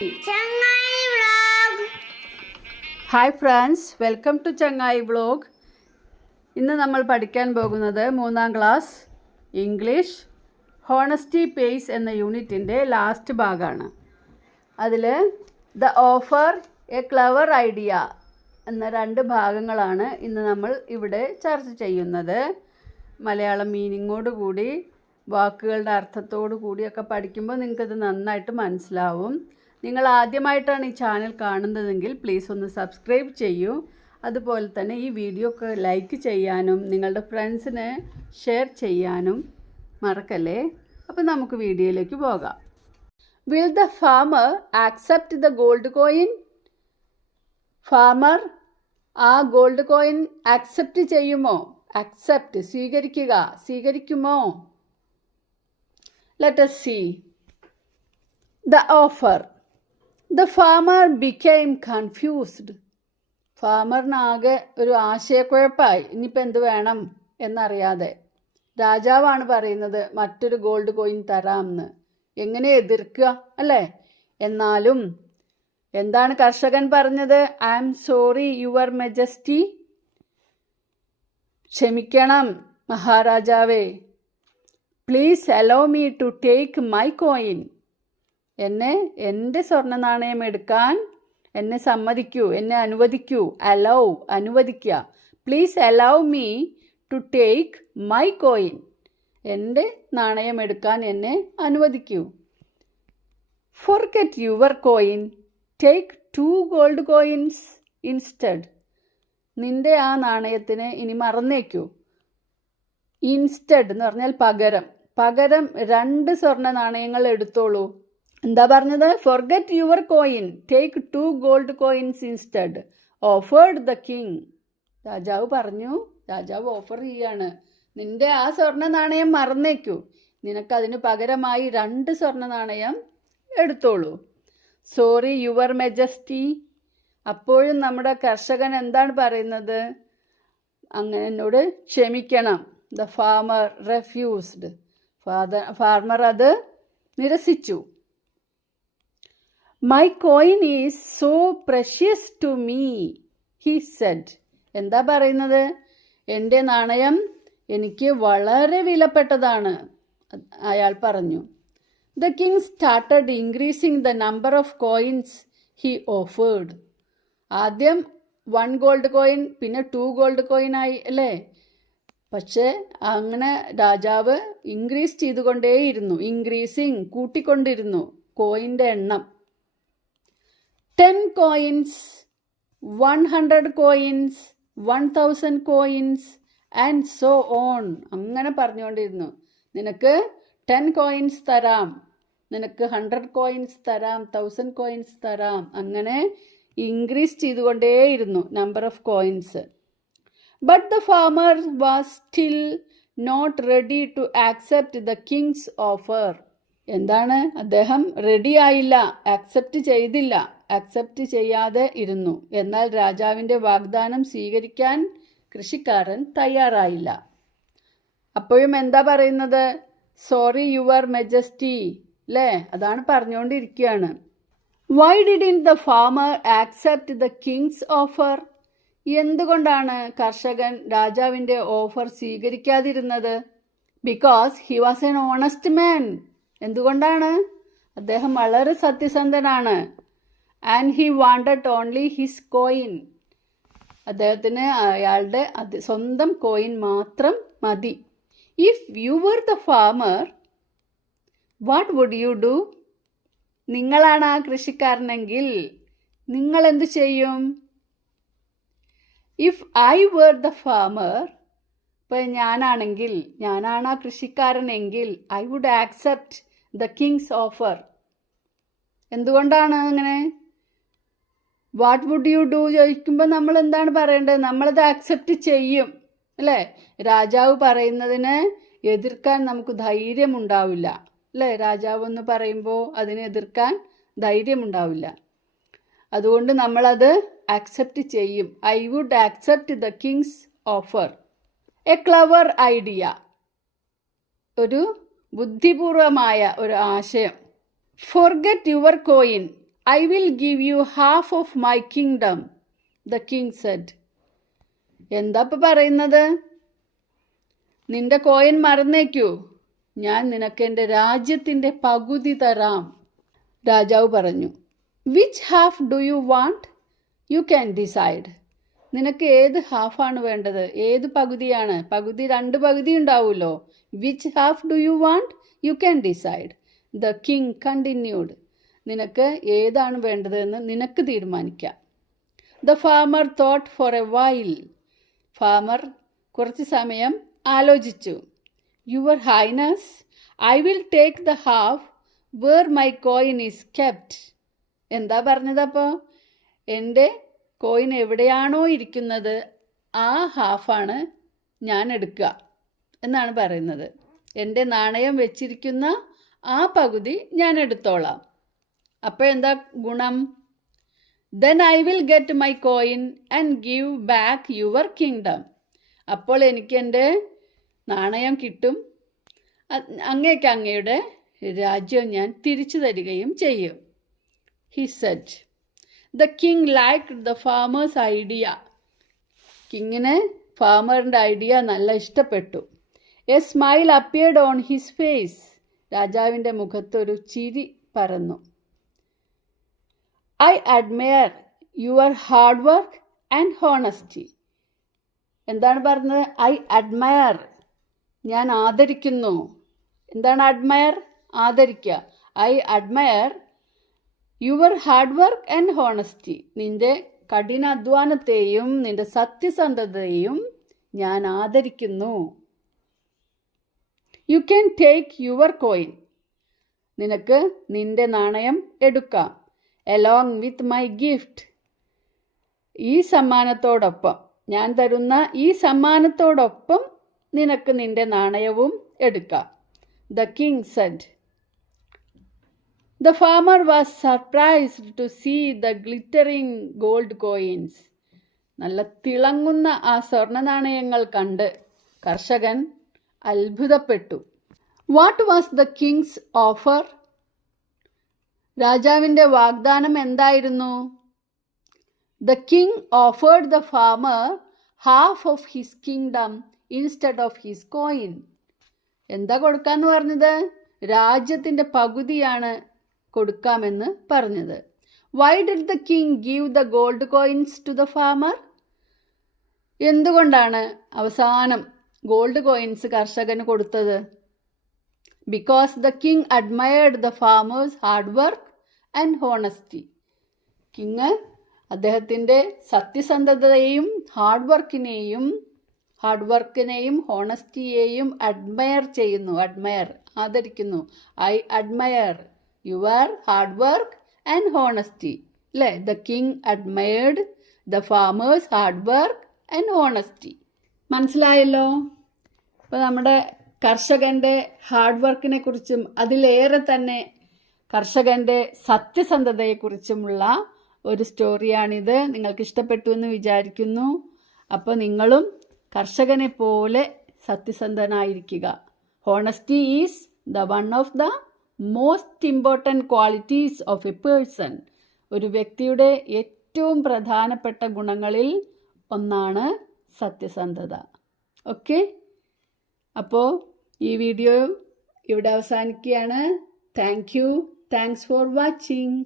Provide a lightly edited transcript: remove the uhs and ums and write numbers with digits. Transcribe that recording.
ചങ്ങായി vlog. Hi friends, welcome to Changayi vlog. ഇന്ന് നമ്മൾ പഠിക്കാൻ പോകുന്നത് 3ാം ക്ലാസ് ഇംഗ്ലീഷ് ഹോണസ്റ്റി പേസ് എന്ന യൂണിറ്റിൻ്റെ ലാസ്റ്റ് ഭാഗമാണ്. അതിൽ the offer a clever idea എന്ന 2 ഭാഗങ്ങളാണ് ഇന്ന് നമ്മൾ ഇവിടെ ചർച്ച ചെയ്യുന്നത്. മലയാളം മീനിങ്ങോട് കൂടി വാക്കുകളുടെ അർത്ഥത്തോടു കൂടിയൊക്കെ പഠിക്കുമ്പോൾ നിങ്ങൾക്കത് നന്നായിട്ട് മനസ്സിലാവും. നിങ്ങൾ ആദ്യമായിട്ടാണ് ഈ ചാനൽ കാണുന്നതെങ്കിൽ പ്ലീസ് ഒന്ന് സബ്സ്ക്രൈബ് ചെയ്യൂ. അതുപോലെ തന്നെ ഈ വീഡിയോ ഒക്കെ ലൈക്ക് ചെയ്യാനും നിങ്ങളുടെ ഫ്രണ്ട്സിന് ഷെയർ ചെയ്യാനും മറക്കല്ലേ. അപ്പോൾ നമുക്ക് വീഡിയോയിലേക്ക് പോകാം. Will the farmer accept the gold coin? Farmer ആ ഗോൾഡ് കോയിൻ ആക്സെപ്റ്റ് ചെയ്യുമോ? ആക്സെപ്റ്റ് സ്വീകരിക്കുക, സ്വീകരിക്കുമോ? Let us see. The offer. The farmer became confused. ഫാമറിനാകെ ഒരു ആശയക്കുഴപ്പമായി. ഇനിയിപ്പോൾ എന്ത് വേണം എന്നറിയാതെ. രാജാവാണ് പറയുന്നത് മറ്റൊരു ഗോൾഡ് കോയിൻ തരാമെന്ന്. എങ്ങനെ എതിർക്കുക അല്ലേ? എന്നാലും എന്താണ് കർഷകൻ പറഞ്ഞത്? I am sorry your majesty. ക്ഷമിക്കണം മഹാരാജാവേ. Please allow me to take my coin. എൻ്റെ സ്വർണ്ണ നാണയം എടുക്കാൻ എന്നെ സമ്മതിക്കൂ, എന്നെ അനുവദിക്കൂ. അലൗ അനുവദിക്കുക. Please allow me to take my coin. എൻ്റെ നാണയം എടുക്കാൻ എന്നെ അനുവദിക്കൂ. Forget your coin, take 2 gold coins instead. നിൻ്റെ ആ നാണയത്തിന് ഇനി മറന്നേക്കൂ. ഇൻസ്റ്റഡ് എന്ന് പറഞ്ഞാൽ പകരം. 2 സ്വർണ്ണ നാണയങ്ങൾ എടുത്തോളൂ. എന്താ പറഞ്ഞത്? Forget your coin, take 2 gold coins instead offered the king. രാജാവ് പറഞ്ഞു, രാജാവ് ഓഫർ ചെയ്യാണ്, നിന്റെ ആ സ്വർണ്ണ നാണയം മറന്നേക്കൂ, നിനക്കതിന് പകരമായി 2 സ്വർണ്ണ നാണയം എടുത്തോളൂ. Sorry your majesty. അപ്പോഴും നമ്മുടെ കർഷകൻ എന്താണ് പറയുന്നത്? അങ്ങനെ എന്നോട് ക്ഷമിക്കണം. The farmer refused. ഫാർമർ അത് നിരസിച്ചു. My coin is so precious to me he said. എന്താ പറയുന്നത്? എൻ്റെ നാണയം എനിക്ക് വളരെ വിലപ്പെട്ടതാണ് അയാൾ പറഞ്ഞു. The king started increasing the number of coins he offered. ആദ്യം 1 ഗോൾഡ് കോയിൻ, പിന്നെ 2 ഗോൾഡ് കോയിൻ ആയി അല്ലേ? പക്ഷേ അങ്ങനെ രാജാവ് ഇൻക്രീസ് ചെയ്തുകൊണ്ടേയിരുന്നു. ഇൻക്രീസിങ് കൂട്ടിക്കൊണ്ടിരുന്നു കോയിൻ്റെ എണ്ണം. 10 coins, 100 coins, 1000 coins and so on. അങ്ങനെ പറഞ്ഞുകൊണ്ടിരുന്നു. നിനക്ക് 10 കോയിൻസ് തരാം, നിനക്ക് 100 കോയിൻസ് തരാം, 1000 കോയിൻസ് തരാം. അങ്ങനെ ഇൻക്രീസ് ചെയ്തുകൊണ്ടേയിരുന്നു number of coins. But the farmer was still not ready to accept the king's offer. എന്താണ്? അദ്ദേഹം റെഡി ആയില്ല, ആക്സെപ്റ്റ് ചെയ്തില്ല, ആക്സെപ്റ്റ് ചെയ്യാതെ ഇരുന്നു. എന്നാൽ രാജാവിൻ്റെ വാഗ്ദാനം സ്വീകരിക്കാൻ കൃഷിക്കാരൻ തയ്യാറായില്ല. അപ്പോഴും എന്താ പറയുന്നത്? സോറി യുവർ മെജസ്റ്റി അല്ലേ? അതാണ് പറഞ്ഞുകൊണ്ടിരിക്കുകയാണ്. Why didn't the farmer accept the king's offer? എന്തുകൊണ്ടാണ് കർഷകൻ രാജാവിൻ്റെ ഓഫർ സ്വീകരിക്കാതിരുന്നത്? Because he was an honest man. എന്തുകൊണ്ടാണ്? അദ്ദേഹം വളരെ സത്യസന്ധനാണ്. And he wanted only his coin. അദ്ദേഹത്തിന് അയാളുടെ സ്വന്തം കോയിൻ മാത്രം മതി. If you were the farmer what would you do? നിങ്ങളാണ് ആ കൃഷിക്കാരനെങ്കിൽ നിങ്ങൾ എന്തു ചെയ്യും? If I were the farmer, ഇപ്പം ഞാനാണ് ആ കൃഷിക്കാരനെങ്കിൽ I would accept the king's offer. എന്തുകൊണ്ടാണ് അങ്ങനെ? വാട്ട് വുഡ് യു ഡു ചോദിക്കുമ്പോൾ നമ്മൾ എന്താണ് പറയേണ്ടത്? നമ്മളത് ആക്സെപ്റ്റ് ചെയ്യും അല്ലേ? രാജാവ് പറയുന്നതിന് എതിർക്കാൻ നമുക്ക് ധൈര്യമുണ്ടാവില്ല അല്ലേ? രാജാവ് എന്ന് പറയുമ്പോൾ അതിനെ എതിർക്കാൻ ധൈര്യമുണ്ടാവില്ല. അതുകൊണ്ട് നമ്മളത് ആക്സെപ്റ്റ് ചെയ്യും. I would accept the king's offer. A clever idea, ഒരു ബുദ്ധിപൂർവമായ ഒരു ആശയം. Forget your coin, I will give you half of my kingdom, the king said. എന്താ ഇപ്പം പറയുന്നത്? നിന്റെ കോയിൻ മറന്നേക്കൂ, ഞാൻ നിനക്ക് എൻ്റെ രാജ്യത്തിൻ്റെ പകുതി തരാം. രാജാവ് പറഞ്ഞു. Which half do you want? You can decide. നിനക്ക് ഏത് ഹാഫാണ് വേണ്ടത്? ഏത് പകുതിയാണ്? പകുതി 2 പകുതി ഉണ്ടാവുമല്ലോ. Which half do you want? You can decide. The king continued. നിനക്ക് ഏതാണ് വേണ്ടതെന്ന് നിനക്ക് തീരുമാനിക്കാം. The farmer thought for a while. Farmer കുറച്ച് സമയം ആലോചിച്ചു. Your highness, I will take the half where my coin is kept. എന്താ പറഞ്ഞതപ്പോൾ? എൻ്റെ കോയിൻ എവിടെയാണോ ഇരിക്കുന്നത് ആ ഹാഫാണ് ഞാൻ എടുക്കുക എന്നാണ് പറയുന്നത്. എൻ്റെ നാണയം വെച്ചിരിക്കുന്ന ആ പകുതി ഞാൻ എടുത്തോളാം. അപ്പോൾ എന്താ ഗുണം? Then I will get my coin and give back your kingdom. അപ്പോൾ എനിക്ക് എൻ്റെ നാണയം കിട്ടും, അങ്ങേക്ക് അങ്ങയുടെ രാജ്യം ഞാൻ തിരിച്ചു തരികയും ചെയ്യും. He said. The king liked the farmer's idea. കിങ്ങിന് ഫാമറിൻ്റെ ഐഡിയ നല്ല ഇഷ്ടപ്പെട്ടു. A smile appeared on his face. രാജാവിൻ്റെ മുഖത്തൊരു ചിരി പരന്നു. I admire your hard work and honesty. എന്താണ് പറഞ്ഞത്? ഐ അഡ്മയർ, ഞാൻ ആദരിക്കുന്നു. എന്താണ് അഡ്മയർ? ആദരിക്കുക. I admire your hard work and honesty. നിന്റെ കഠിനാധ്വാനത്തെയും നിന്റെ സത്യസന്ധതയെയും ഞാൻ ആദരിക്കുന്നു. You can take your coin. നിനക്ക് നിന്റെ നാണയം എടുക്കാം. Along with my gift. ഈ സമ്മാനത്തോടൊപ്പം, ഞാൻ തരുന്ന ഈ സമ്മാനത്തോടൊപ്പം നിനക്ക് നിന്റെ നാണയവും എടുക്കാം. The king said. The farmer was surprised to see the glittering gold coins. നല്ല തിളങ്ങുന്ന ആ സ്വർണ്ണ നാണയങ്ങൾ കണ്ട് കർഷകൻ അത്ഭുതപ്പെട്ടു. What was the king's offer? രാജാവിൻ്റെ വാഗ്ദാനം എന്തായിരുന്നു? The king offered the farmer half of his kingdom instead of his coin. എന്താ കൊടുക്കാന്ന് പറഞ്ഞത്? രാജ്യത്തിൻ്റെ പകുതിയാണ് കൊടുക്കാമെന്ന് പറഞ്ഞത്. Why did the king give the gold coins to the farmer? എന്തുകൊണ്ടാണ് അവസാനം ഗോൾഡ് കോയിൻസ് കർഷകന് കൊടുത്തത്? Because the king admired the farmer's hard work and honesty. King അദ്ദേഹത്തിൻ്റെ സത്യസന്ധതയെയും ഹാർഡ് വർക്കിനെയും ഹോണസ്റ്റിയെയും അഡ്മയർ ചെയ്യുന്നു. ആദരിക്കുന്നു. I admire your hard work and honesty. അല്ലേ? The king admired the farmer's hard work and honesty. മനസ്സിലായല്ലോ? ഇപ്പോൾ നമ്മുടെ കർഷകൻ്റെ ഹാർഡ് വർക്കിനെ കുറിച്ചും അതിലേറെ തന്നെ കർഷകൻ്റെ സത്യസന്ധതയെക്കുറിച്ചുമുള്ള ഒരു സ്റ്റോറിയാണിത്. നിങ്ങൾക്ക് ഇഷ്ടപ്പെട്ടു എന്ന് വിചാരിക്കുന്നു. അപ്പോൾ നിങ്ങളും കർഷകനെ പോലെ സത്യസന്ധനായിരിക്കുക. Honesty is the one of the most important qualities of a person. ഒരു വ്യക്തിയുടെ ഏറ്റവും പ്രധാനപ്പെട്ട ഗുണങ്ങളിൽ ഒന്നാണ് സത്യസന്ധത. ഓക്കെ, അപ്പോൾ ഈ വീഡിയോ ഇവിടെ അവസാനിക്കുകയാണ്. Thanks for watching.